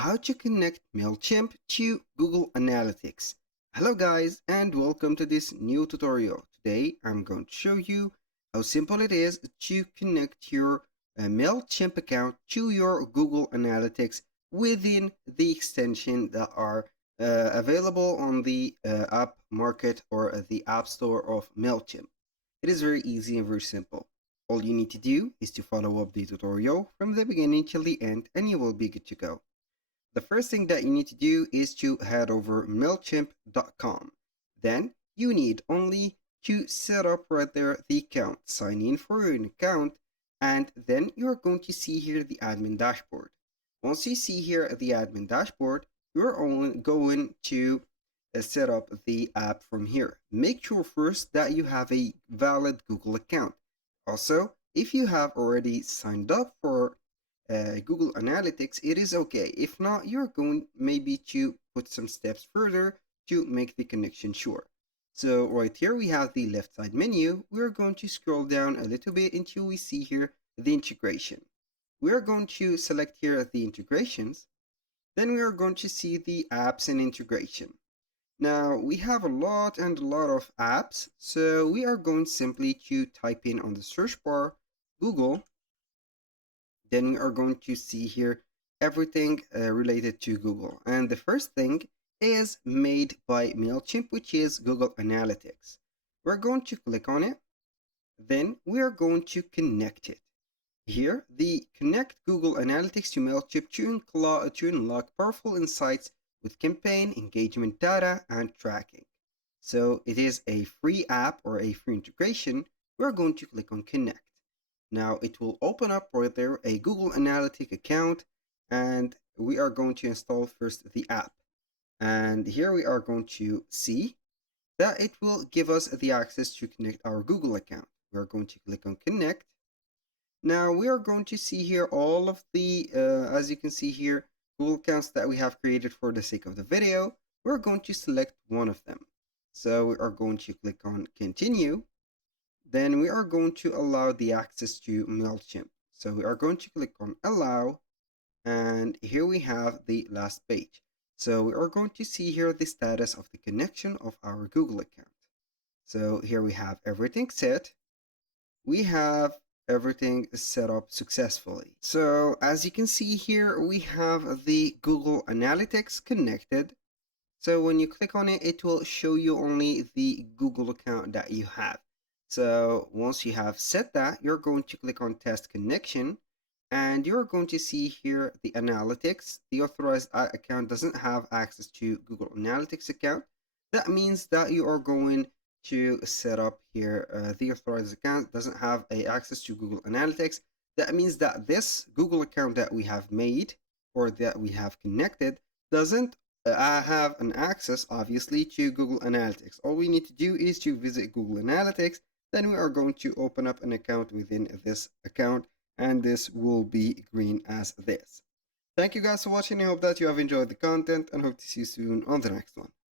how to connect Mailchimp to Google Analytics. Hello guys and welcome to this new tutorial. Today I'm going to show you how simple it is to connect your Mailchimp account to your Google Analytics within the extension that are available on the app market or the app store of Mailchimp. It is very easy and very simple. All you need to do is to follow up the tutorial from the beginning till the end and you will be good to go. The first thing that you need to do is to head over Mailchimp.com. Then you need only to set up right there the account, sign in for an account, and then you're going to see here the admin dashboard. Once you see here the admin dashboard, you're only going to set up the app from here. Make sure first that you have a valid Google account. Also, if you have already signed up for Google Analytics, it is okay. If not, you're going maybe to put some steps further to make the connection sure. So right here we have the left side menu. We're going to scroll down a little bit until we see here the integration. We're going to select here the integrations. Then we are going to see the apps and integration. Now we have a lot of apps. So we are going simply to type in on the search bar Google. Then we are going to see here everything related to Google. And the first thing is made by Mailchimp, which is Google Analytics. We're going to click on it. Then we are going to connect it. Here, the connect Google Analytics to Mailchimp to unlock powerful insights with campaign, engagement data, and tracking. So it is a free app or a free integration. We're going to click on connect. Now it will open up right there a Google Analytics account, and we are going to install first the app. And here we are going to see that it will give us the access to connect our Google account. We are going to click on connect. Now we are going to see here all of the, as you can see here, Google accounts that we have created for the sake of the video. We're going to select one of them. So we are going to click on continue. Then we are going to allow the access to Mailchimp. So we are going to click on allow, and here we have the last page. So we are going to see here the status of the connection of our Google account. So here we have everything set. We have everything set up successfully. So as you can see here, we have the Google Analytics connected. So when you click on it, it will show you only the Google account that you have. So once you have set that, you're going to click on test connection, and you're going to see here the analytics. The authorized account doesn't have access to Google Analytics account. That means that you are going to set up here the authorized account doesn't have access to Google Analytics. That means that this Google account that we have made or that we have connected doesn't have an access obviously to Google Analytics. All we need to do is to visit Google Analytics. Then we are going to open up an account within this account, and this will be green as this. Thank you guys for watching. I hope that you have enjoyed the content and hope to see you soon on the next one.